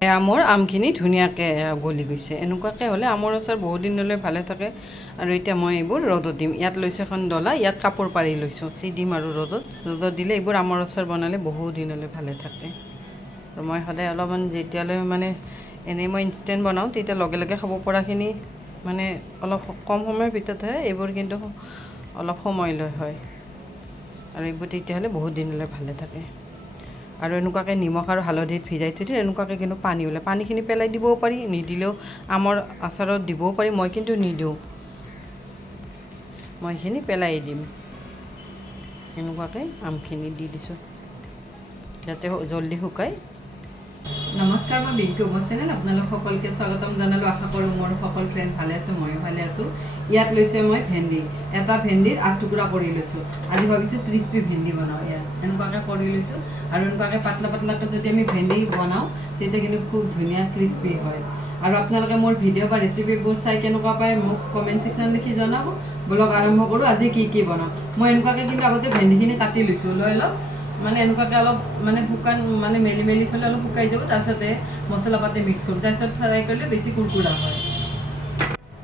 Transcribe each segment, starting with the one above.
আমৰ আমখিনি ধুনীয়াকৈ গলি গৈছে। এনেকুৱাকৈ হ'লে আমৰ আচাৰ বহুত দিনলৈ ভালে থাকে। আৰু এতিয়া মই এইবোৰ ৰ'দত দিম। ইয়াত লৈছোঁ এখন ডলা, ইয়াত কাপোৰ পাৰি লৈছোঁ। দিম আৰু ৰ'দত দিলে এইবোৰ আমৰ আচাৰ বনালে বহুত দিনলৈ ভালে থাকে। আৰু মই সদায় অলপমান যেতিয়ালৈ মানে এনেই মই ইনষ্টেণ্ট বনাওঁ তেতিয়া লগে লগে খাব পৰাখিনি মানে অলপ কম সময়ৰ ভিতৰত হয়। এইবোৰ কিন্তু অলপ সময় লৈ হয়। আৰু এইবোৰ তেতিয়াহ'লে বহুত দিনলৈ ভালে থাকে। আৰু এনেকুৱাকৈ নিমখ আৰু হালধিত ভিজাই থৈ দিলে এনেকুৱাকৈ কিন্তু পানী ওলায়। পানীখিনি পেলাই দিবও পাৰি, নিদিলেও আমৰ আচাৰত দিবও পাৰি। মই কিন্তু নিদিওঁ, মই এইখিনি পেলাই দিম। এনেকুৱাকৈ আমখিনি দি দিছোঁ যাতে জলদি শুকায়। নমস্কাৰ, মই বিজ্ঞ চেনেল আপোনালোক সকলোকে স্বাগতম জনালোঁ। আশা কৰোঁ মোৰ সকলো ফ্ৰেণ্ড ভালে আছে, ময়ো ভালে আছোঁ। ইয়াত লৈছোঁ মই ভেন্দি, এটা ভেন্দিৰ 8 টুকুৰা কৰি লৈছোঁ। আজি ভাবিছোঁ ক্ৰিস্পি ভেন্দি বনাওঁ। ইয়াত এনেকুৱাকৈ কৰি লৈছোঁ। আৰু এনেকুৱাকৈ পাতলা পাতলাকৈ যদি আমি ভেন্দি বনাওঁ তেতিয়া কিন্তু খুব ধুনীয়া ক্ৰিস্পি হয়। আৰু আপোনালোকে মোৰ ভিডিঅ' বা ৰেচিপিবোৰ চাই কেনেকুৱা পায় মোক কমেণ্ট ছেকশ্যনত লিখি জনাব। ব্লগ আৰম্ভ কৰোঁ। আজি কি বনাওঁ। মই এনেকুৱাকৈ কিন্তু আগতে ভেন্দিখিনি কাটি লৈছোঁ। লৈ অলপ মানে এনেকুৱাকৈ অলপ মানে শুকান মানে মেলি থ'লে অলপ শুকাই যাব। তাৰপিছতে মছলা পাতি মিক্স কৰোঁ। তাৰপিছত ফ্ৰাই কৰিলে বেছি কুৰকুৰা হয়।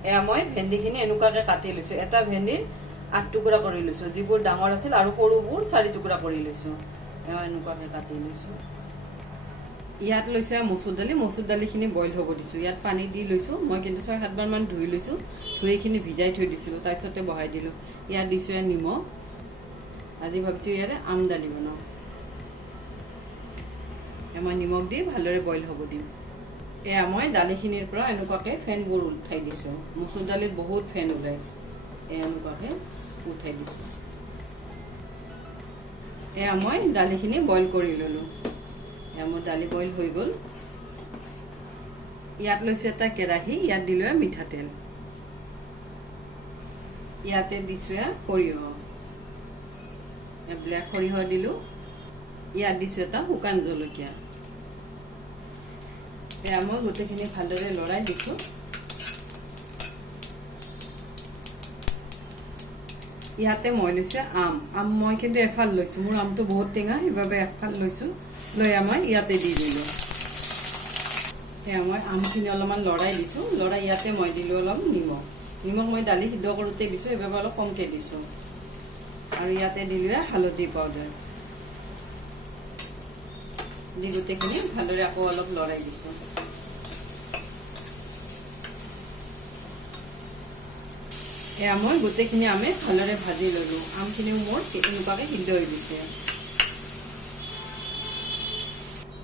এয়া মই ভেন্দিখিনি এনেকুৱাকৈ কাটি লৈছোঁ। এটা ভেন্দিৰ 8 টুকুৰা কৰি লৈছোঁ। যিবোৰ ডাঙৰ আছিল আৰু সৰুবোৰ 4 টুকুৰা কৰি লৈছোঁ। এনেকুৱাকৈ কাটি লৈছোঁ। ইয়াত লৈছোঁ মচুৰ দালিখিনি বইল হ'ব দিছোঁ। ইয়াত পানী দি লৈছোঁ। মই কিন্তু 6-7 বাৰমান ধুই লৈছোঁ। ধুই এইখিনি ভিজাই থৈ দিছিলোঁ, তাৰপিছতে বহাই দিলোঁ। ইয়াত দিছোঁ নিমখ। আজি ভাবিছোঁ ইয়াৰে আম দালি বনাওঁ। মই নিমখ দি ভালদৰে বইল হ'ব দিম। এয়া মই দালিখিনিৰ পৰা এনেকুৱাকৈ ফেনবোৰ উঠাই দিছোঁ। মচুৰ দালিত বহুত ফেন ওলায়। এনেকুৱাকৈ উঠাই দিছোঁ। এয়া মই দালিখিনি বইল কৰি ল'লোঁ। এয়া মোৰ দালি বইল হৈ গ'ল। ইয়াত লৈছোঁ এটা কেৰাহী, ইয়াত দিলোঁ মিঠাতেল। ইয়াতে দিছোঁ সৰিয়হ, ব্লেক সৰিয়হ দিলোঁ। ইয়াত দিছোঁ এটা শুকান জলকীয়া। এয়া মই গোটেইখিনি ভালদৰে লৰাই দিছোঁ। ইয়াতে মই লৈছোঁ আম মই কিন্তু এফাল লৈছোঁ। মোৰ আমটো বহুত টেঙা, সেইবাবে এফাল লৈছোঁ। লৈ মই ইয়াতে দি দিলোঁ। এয়া মই আমখিনি অলপমান লৰাই দিছোঁ। লৰাই ইয়াতে মই দিলোঁ অলপ নিমখ মই দালি সিদ্ধ কৰোঁতে দিছোঁ, সেইবাবে অলপ কমকৈ দিছোঁ। আৰু ইয়াতে দিলোঁ হালধি পাউডাৰ দি গোটেইখিনি ভালদৰে আকৌ অলপ লৰাই দিছোঁ। এয়া মই গোটেইখিনি আমে ভালদৰে ভাজি ল'লোঁ। আমখিনিও মোৰ এনেকুৱাকৈ সিদ্ধ হৈ দিছে।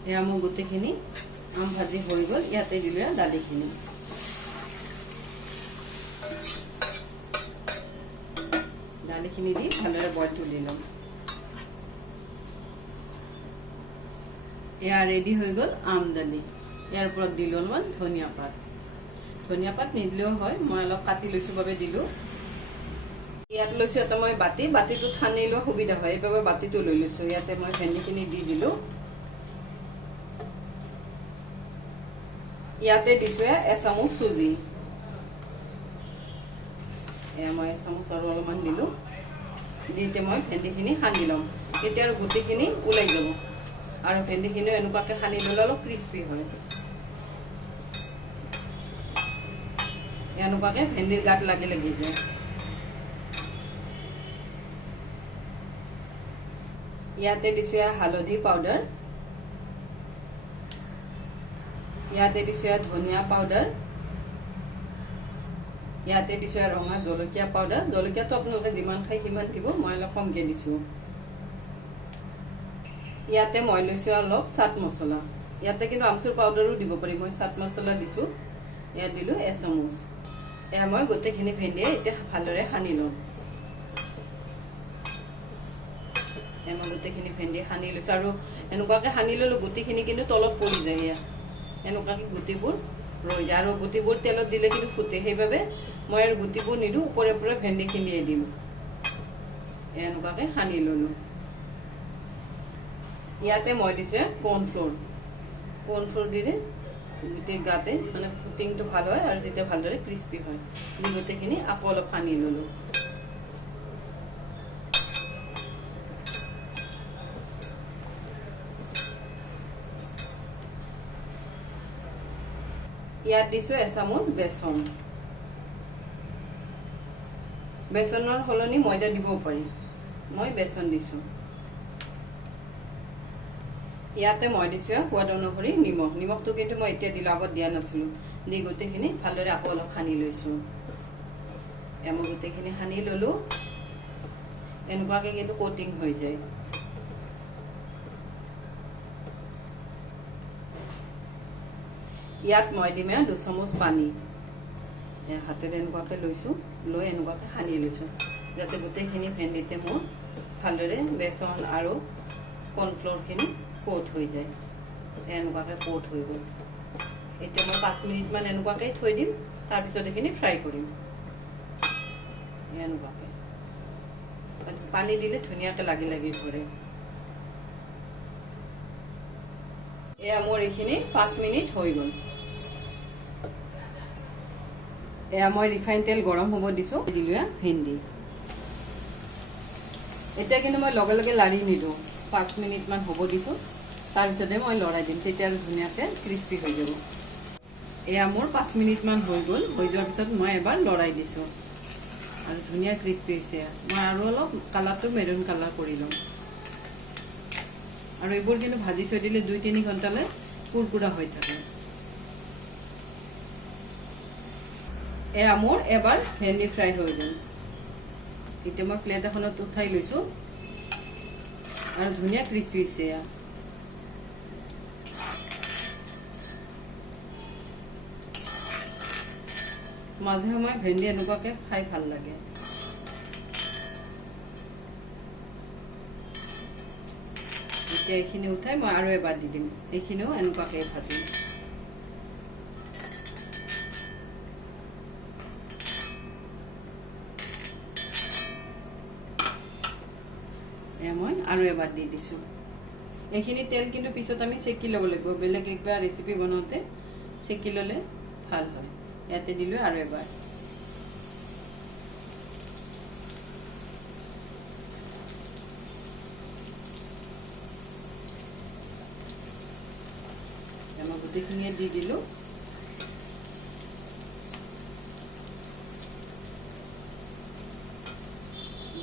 এয়া মোৰ গোটেইখিনি আম ভাজি হৈ গ'ল। ইয়াতে দিলোঁ দালিখিনি। দালিখিনি দি ভালদৰে বইল তুলি ল'ম। এয়া ৰেডি হৈ গ'ল আম দালি। ইয়াৰ ওপৰত দিলোঁ অলপমান ধনিয়া পাত নিদিলেও হয়, মই অলপ কাটি লৈছোঁ বাবে দিলোঁ। ইয়াত লৈছোঁ এটা মই বাতিটো সানি লোৱা সুবিধা হয়, সেইবাবে বাতিটো লৈ লৈছোঁ। ইয়াতে মই ভেন্দিখিনি দি দিলোঁ। ইয়াতে দিছোঁ এচামুচ চুজি। এয়া মই এচামুচ আৰু অলপমান দিলোঁ। দিতে মই ভেন্দিখিনি সানি ল'ম। তেতিয়া আৰু গোটেইখিনি ওলাই যাব। আৰু ভেন্দিখিনিও এনেকুৱাকৈ সানি ল'লে অলপ ক্ৰিস্পি হয়। এনেকুৱাকৈ ভেন্দিৰ গাত লাগি যায়। ইয়াতে দিছোঁ হালধি পাউডাৰ। ইয়াতে দিছোঁ ধনিয়া পাউডাৰ। ইয়াতে দিছোঁ ৰঙা জলকীয়া পাউডাৰ। জলকীয়াটো আপোনালোকে যিমান খায় সিমান দিব, মই অলপ কমকৈ দিছোঁ। ইয়াতে মই লৈছোঁ অলপ চাট মছলা। ইয়াতে কিন্তু আমচুৰ পাউডাৰো দিব পাৰি, মই চাট মছলা দিছোঁ। ইয়াত দিলোঁ এচামুচ। এয়া মই গোটেইখিনি ভেন্দিয়ে এতিয়া ভালদৰে সানি লওঁ। মই গোটেইখিনি ভেন্দি সানি লৈছোঁ। আৰু এনেকুৱাকৈ সানি ল'লোঁ গোটেইখিনি কিন্তু তলত পৰি যায়। ইয়াত এনেকুৱাকৈ গুটিবোৰ ৰৈ যায়। আৰু গুটিবোৰ তেলত দিলে কিন্তু ফুটে, সেইবাবে মই আৰু গুটিবোৰ নিদিওঁ, ওপৰে ভেন্দিখিনিয়ে দিম। এনেকুৱাকৈ সানি ল'লোঁ। ইয়াতে মই দিছোঁ কৰ্ণফ্ল'ৰ দিলে গোটেই গাতে মানে কুটিংটো ভাল হয় আৰু তেতিয়া ভালদৰে ক্ৰিস্পি হয়। দি গোটেইখিনি আকৌ অলপ সানি ল'লোঁ। ইয়াত দিছোঁ এচামুচ বেচন। বেচনৰ সলনি ময়দা দিব পাৰি, মই বেচন দিছোঁ। ইয়াতে মই দিছোঁ সোৱাদ অনুসৰি নিমখ। নিমখটো কিন্তু মই এতিয়া দিলোঁ, আগত দিয়া নাছিলোঁ। দি গোটেইখিনি ভালদৰে আকৌ অলপ সানি লৈছোঁ। মই গোটেইখিনি সানি ল'লোঁ। এনেকুৱাকৈ কিন্তু কোটিং হৈ যায়। ইয়াত মই দিম 2 চামুচ পানী। হাতেৰে এনেকুৱাকৈ লৈছোঁ, লৈ এনেকুৱাকৈ সানি লৈছোঁ, যাতে গোটেইখিনি ভেন্দিতে মোৰ ভালদৰে বেচন আৰু কৰ্ণফ্ল'ৰখিনি কোট হৈ যায়। এনেকুৱাকৈ কোট হৈ গ'ল। এতিয়া মই 5 মিনিটমান এনেকুৱাকৈ থৈ দিম, তাৰপিছত এইখিনি ফ্ৰাই কৰিম। এনেকুৱাকৈ পানী দিলে ধুনীয়াকৈ লাগি লাগি ধৰে। এয়া মোৰ এইখিনি 5 মিনিট হৈ গ'ল। এয়া মই ৰিফাইন তেল গৰম হ'ব দিছোঁ, দিলোঁ ভেন্দি। এতিয়া কিন্তু মই লগে লগে লাৰি নিদিওঁ, 5 মিনিটমান হ'ব দিছোঁ, তাৰপিছতে মই লৰাই দিম, তেতিয়া আৰু ধুনীয়াকৈ ক্ৰিস্পি হৈ যাব। এয়া মোৰ 5 মিনিটমান হৈ গ'ল। হৈ যোৱাৰ পিছত মই এবাৰ লৰাই দিছোঁ আৰু ধুনীয়া ক্ৰিস্পি হৈছে। মই আৰু অলপ কালাৰটো মেৰুন কালাৰ কৰি ল'ম। আৰু এইবোৰ কিন্তু ভাজি থৈ দিলে 2-3 ঘণ্টালৈ কুৰকুৰা হৈ থাকে। এয়া মোৰ এবাৰ ভেন্দি ফ্ৰাই হৈ গ'ল। এতিয়া মই প্লেট এখনত উঠাই লৈছোঁ আৰু ধুনীয়া ক্ৰিস্পি হৈছে। এয়া মাজে সময়ে ভেন্দি এনেকুৱাকৈ খাই ভাল লাগে। এতিয়া এইখিনি উঠাই মই আৰু এবাৰ দি দিম। এইখিনিও এনেকুৱাকৈ ভাজিম। মই আৰু এবাৰ দি দিছোঁ। এইখিনি তেল কিন্তু পিছত আমি চেকি ল'ব লাগিব, বেলেগ কিবা ৰেচিপি বনাওঁতে চেকি ল'লে ভাল হয়। ইয়াতে দিলোঁ আৰু এবাৰ। মই গোটেইখিনিয়ে দি দিলোঁ।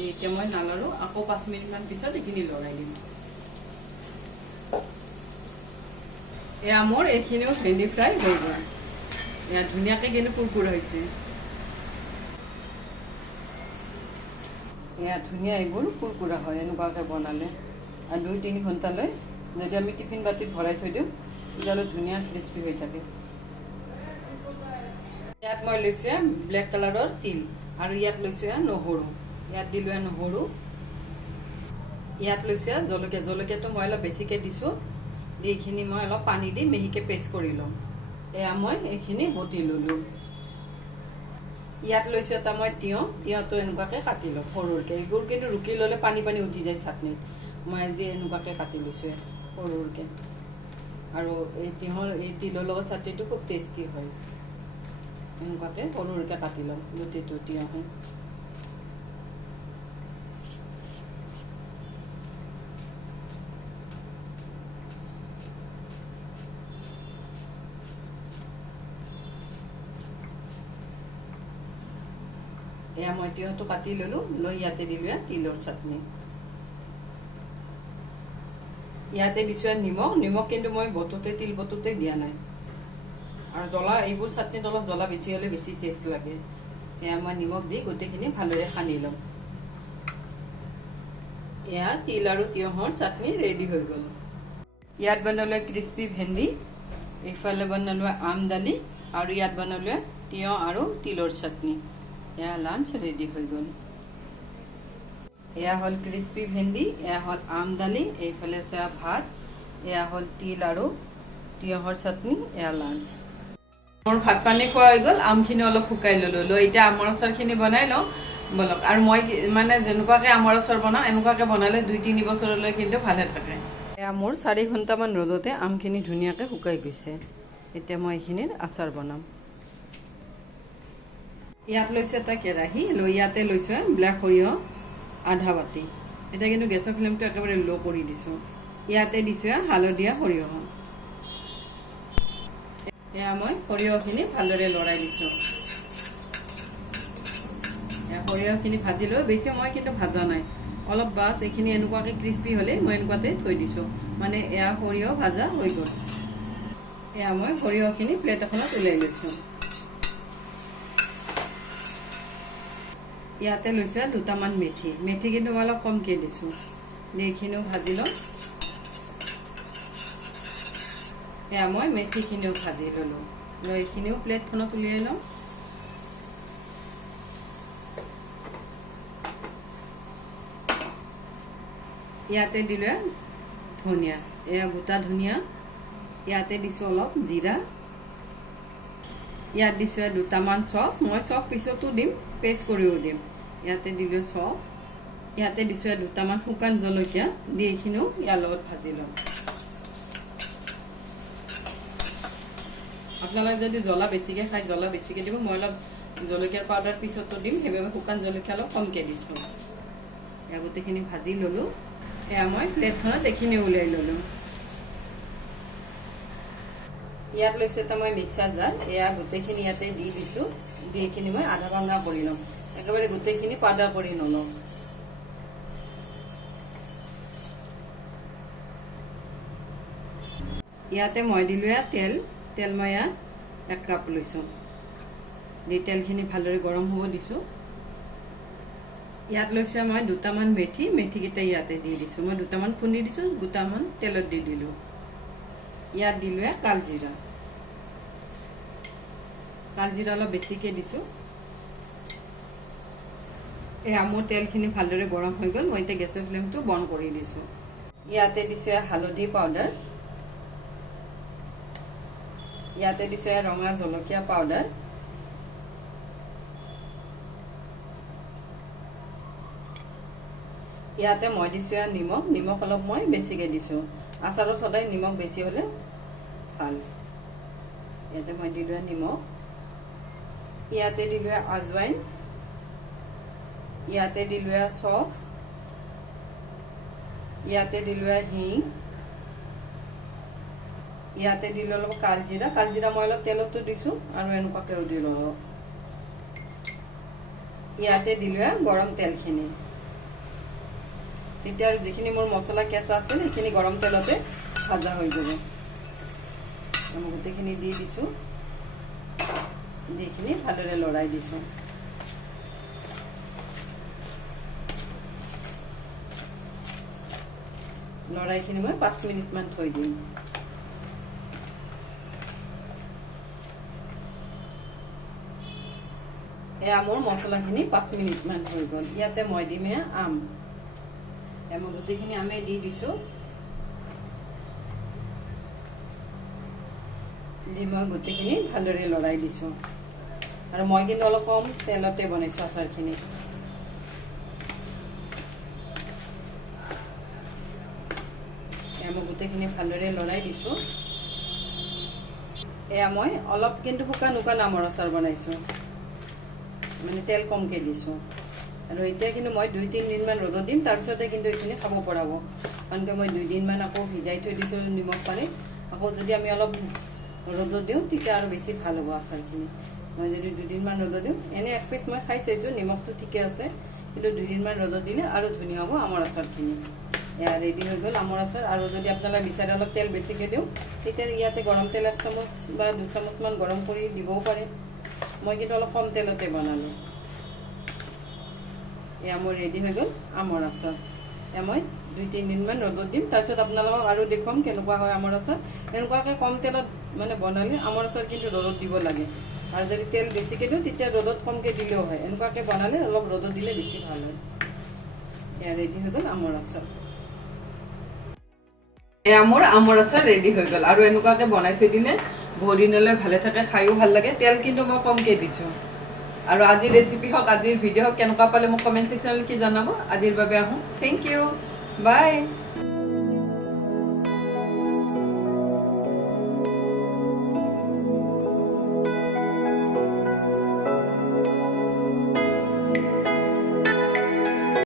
এতিয়া মই নালাৰো, আকৌ 5 মিনিটমান পিছত এইখিনি লৰাই দিম। এয়া মোৰ এইখিনিও ভেন্দি ফ্ৰাই হৈ গ'ল। এয়া ধুনীয়াকৈ কিন্তু কুৰকুৰা হৈছে। এয়া ধুনীয়া এইবোৰ কুৰকুৰা হয় এনেকুৱাকৈ বনালে। আৰু 2-3 ঘণ্টালৈ যদি আমি টিফিন বাতিত ভৰাই থৈ দিওঁ, তেতিয়াহ'লে ধুনীয়া ক্ৰিস্পি হৈ থাকে। ইয়াত মই লৈছোঁ ব্লেক কালাৰৰ তিল, আৰু ইয়াত লৈছোঁ নহৰু। ইয়াত দিলোঁ নহৰু। ইয়াত লৈছোঁ জলকীয়া। জলকীয়াটো মই অলপ বেছিকৈ দিছোঁ। দি এইখিনি মই অলপ পানী দি মিহিকৈ পেষ্ট কৰি ল'ম। এয়া মই এইখিনি বটি ল'লোঁ। ইয়াত লৈছোঁ এটা মই তিয়ঁহ। তিয়ঁহটো এনেকুৱাকৈ কাটি লওঁ সৰুকৈ। এইবোৰ কিন্তু ৰুকি ল'লে পানী পানী উঠি যায় চাটনিত। মই আজি এনেকুৱাকৈ কাটি লৈছোঁ সৰুকৈ। আৰু এই তিলৰ লগত চাটনিটো খুব টেষ্টি হয়। এনেকুৱাকৈ সৰুকৈ কাটি লওঁ গোটেইটো তিয়ঁহে। এয়া মই তিয়ঁহটো কাটি ল'লোঁ, লৈ ইয়াতে দিলোঁ তিলৰ চাটনি। ইয়াতে দিছোঁ নিমখ। নিমখ কিন্তু মই তিল বটোতে দিয়া নাই। আৰু জ্বলা, এইবোৰ চাটনিত অলপ জ্বলা বেছি হ'লে বেছি টেষ্ট লাগে। এয়া মই নিমখ দি গোটেইখিনি ভালদৰে সানি ল'ম। এয়া তিল আৰু তিয়ঁহৰ চাটনি ৰেডি হৈ গ'ল। ইয়াত বনালোঁ ক্ৰিস্পি ভেন্দি, এইফালে বনালোঁ আম দালি, আৰু ইয়াত বনালোঁ তিয়ঁহ আৰু তিলৰ চাটনি। এয়া লাঞ্চ ৰেডি হৈ গ'ল। এয়া হ'ল ক্ৰিস্পি ভেন্দি, এয়া হ'ল আম দালি, এইফালে আছে ভাত, এয়া হ'ল তিল আৰু তিয়ঁহৰ চাটনি, এয়া লাঞ্চ। মোৰ ভাত পানী খোৱা হৈ গ'ল। আমখিনি অলপ শুকাই ল'লোঁ। লৈ এতিয়া আমৰ আচাৰখিনি বনাই লওঁ বলক। আৰু মই মানে যেনেকুৱাকৈ আমৰ আচাৰ বনাওঁ, এনেকুৱাকৈ বনালে 2-3 বছৰলৈ কিন্তু ভালে থাকে। এয়া মোৰ 4 ঘণ্টামান ৰ'দতে আমখিনি ধুনীয়াকৈ শুকাই গৈছে। এতিয়া মই এইখিনিৰ আচাৰ বনাম। ইয়াত লৈছোঁ এটা কেৰাহী, লৈ ইয়াতে লৈছোঁ ব্লেক সৰিয়হ আধা বাটি। এতিয়া কিন্তু গেছৰ ফ্লেমটো একেবাৰে ল' কৰি দিছোঁ। ইয়াতে দিছোঁ হালধীয়া সৰিয়হ। এয়া মই সৰিয়হখিনি ভালদৰে লৰাই দিছোঁ। এয়া সৰিয়হখিনি ভাজি লৈ বেছি মই কিন্তু ভাজা নাই, অলপ বাছ এইখিনি এনেকুৱাকৈ ক্ৰিস্পি হ'লে মই এনেকুৱাতে থৈ দিছোঁ, মানে এয়া সৰিয়হ ভাজা হৈ গ'ল। এয়া মই সৰিয়হখিনি প্লেট এখনত ওলাই লৈছোঁ। ইয়াতে লৈছোঁ দুটামান মেথি, মেথি কিন্তু মই অলপ কমকৈ দিছোঁ। এইখিনিও ভাজি লওঁ। এয়া মই মেথিখিনিও ভাজি ল'লোঁ, লৈ এইখিনিও প্লেটখনত উলিয়াই লওঁ। ইয়াতে দিলে ধনিয়া, এয়া গোটা ধনিয়া। ইয়াতে দিছোঁ অলপ জিৰা। ইয়াত দিছোঁ দুটামান চফ, মই চফ পিছতো দিম, পেষ্ট কৰিও দিম। ইয়াতে দিলোঁ চফ। ইয়াতে দিছোঁ দুটামান শুকান জলকীয়া, দি এইখিনিও ইয়াৰ লগত ভাজি লওঁ। আপোনালোকে যদি জ্বলা বেছিকৈ খায় জ্বলা বেছিকৈ দিব, মই অলপ জলকীয়াৰ পাউডাৰ পিছতো দিম, সেইবাবে শুকান জলকীয়া অলপ কমকৈ দিছোঁ। এয়া গোটেইখিনি ভাজি ল'লোঁ। এয়া মই প্লেটখনত এইখিনি উলিয়াই ল'লোঁ। ইয়াত লৈছোঁ এটা মই মিক্সাৰ জাৰ, এয়া গোটেইখিনি ইয়াতে দি দিছোঁ। দি এইখিনি মই আধা ভাঙা কৰি ল'ম, একেবাৰে গোটেইখিনি পাউডাৰ কৰি নলওঁ। ইয়াতে মই দিলোঁ তেল, তেল মই ইয়াত 1 কাপ লৈছোঁ। দি তেলখিনি ভালদৰে গৰম হ'ব দিছোঁ। ইয়াত লৈছোঁ মই দুটামান মেথি, মেথিকেইটা ইয়াতে দি দিছোঁ। মই দুটামান খুন্দি দিছোঁ, দুটামান তেলত দি দিলোঁ। ইয়াত দিলোঁ কালজিৰা, কালজিৰা অলপ বেছিকৈ দিছোঁ। এয়া মোৰ তেলখিনি ভালদৰে গৰম হৈ গ'ল, মই এতিয়া গেছৰ ফ্লেমটো বন্ধ কৰি দিছোঁ। ইয়াতে দিছোঁ হালধি পাউডাৰ, ইয়াতে দিছোঁ ৰঙা জলকীয়া পাউডাৰ, ইয়াতে মই দিছোঁ নিমখ, নিমখ অলপ মই বেছিকৈ দিছোঁ। আচাৰত সদায় নিমখ বেছি হ'লে ভাল। ইয়াতে মই দিলোঁ নিমখ। ইয়াতে দিলোঁ আজৱাইন, ইয়াতে দিলোঁ চফ, ইয়াতে দিলোঁ হিং, ইয়াতে দিলোঁ অলপ কালজিৰা, কালজিৰা মই অলপ তেলতো দিছোঁ আৰু এনেকুৱাকৈও দিলোঁ। ইয়াতে দিলোঁ গৰম তেলখিনি। তেতিয়া আৰু যিখিনি মোৰ মছলা কেঁচা আছিল সেইখিনি গৰম তেলতে ভাজা হৈ যাব। মই গোটেইখিনি দি দিছোঁ, দি এইখিনি ভালদৰে লৰাই দিছোঁ। লৰাইখিনি মই 5 মিনিটমান থৈ দিম। এয়া মোৰ মছলাখিনি 5 মিনিটমান হৈ গ'ল। ইয়াতে মই দিম আম, মই গোটেইখিনি আমে দি দিছোঁ। দি মই গোটেইখিনি ভালদৰে লৰাই দিছোঁ। আৰু মই কিন্তু অলপ কম তেলতে বনাইছোঁ আচাৰখিনি। মই গোটেইখিনি ভালদৰে লৰাই দিছোঁ। এয়া মই অলপ কিন্তু শুকান শুকান আমৰ আচাৰ বনাইছোঁ, মানে তেল কমকৈ দিছোঁ। আৰু এতিয়া কিন্তু মই 2-3 দিনমান ৰ'দত দিম, তাৰপিছতে কিন্তু এইখিনি খাব পৰা হ'ব। কাৰণ কি মই 2 দিনমান আকৌ ভিজাই থৈ দিছোঁ নিমখ পানীত। আকৌ যদি আমি অলপ ৰ'দত দিওঁ তেতিয়া আৰু বেছি ভাল হ'ব আচাৰখিনি। মই যদি 2 দিনমান ৰ'দত দিওঁ, এনেই 1 পিচ মই খাই চাইছোঁ, নিমখটো ঠিকে আছে, কিন্তু 2 দিনমান ৰ'দত দিলে আৰু ধুনীয়া হ'ব আমৰ আচাৰখিনি। এয়া ৰেডি হৈ গ'ল আমৰ আচাৰ। আৰু যদি আপোনালোকে বিচাৰে অলপ তেল বেছিকৈ দিওঁ, তেতিয়া ইয়াতে গৰম তেল 1 চামুচ বা 2 চামুচমান গৰম কৰি দিবও পাৰে। মই কিন্তু অলপ কম তেলতে বনালোঁ। এয়া মোৰ ৰেডি হৈ গ'ল আমৰ আচাৰ। এয়া মই 2-3 দিনমান ৰ'দত দিম, তাৰপিছত আপোনালোকক আৰু দেখুৱাম কেনেকুৱা হয় আমৰ আচাৰ। এনেকুৱাকৈ কম তেলত মানে বনালে আমৰ আচাৰ কিন্তু ৰ'দত দিব লাগে। আৰু যদি তেল বেছিকৈ দিওঁ তেতিয়া ৰ'দত কমকৈ দিলেও হয়। এনেকুৱাকৈ বনালে অলপ ৰ'দত দিলে বেছি ভাল হয়। এয়া ৰেডি হৈ গ'ল আমৰ আচাৰ। এয়া মোৰ আমৰ আচাৰ ৰেডি হৈ গ'ল। আৰু এনেকুৱাকৈ বনাই থৈ দিলে বহু দিনলৈ ভালে থাকে, খায়ো ভাল লাগে। তেল কিন্তু মই কমকৈ দিছোঁ। আৰু আজিৰ ৰেচিপি হওক, আজিৰ ভিডিঅ' হওক, কেনেকুৱা পালে মোক কমেণ্ট ছেকশ্যনত লিখি জনাব। আজিৰ বাবে আহোঁ, থেংক ইউ, বাই।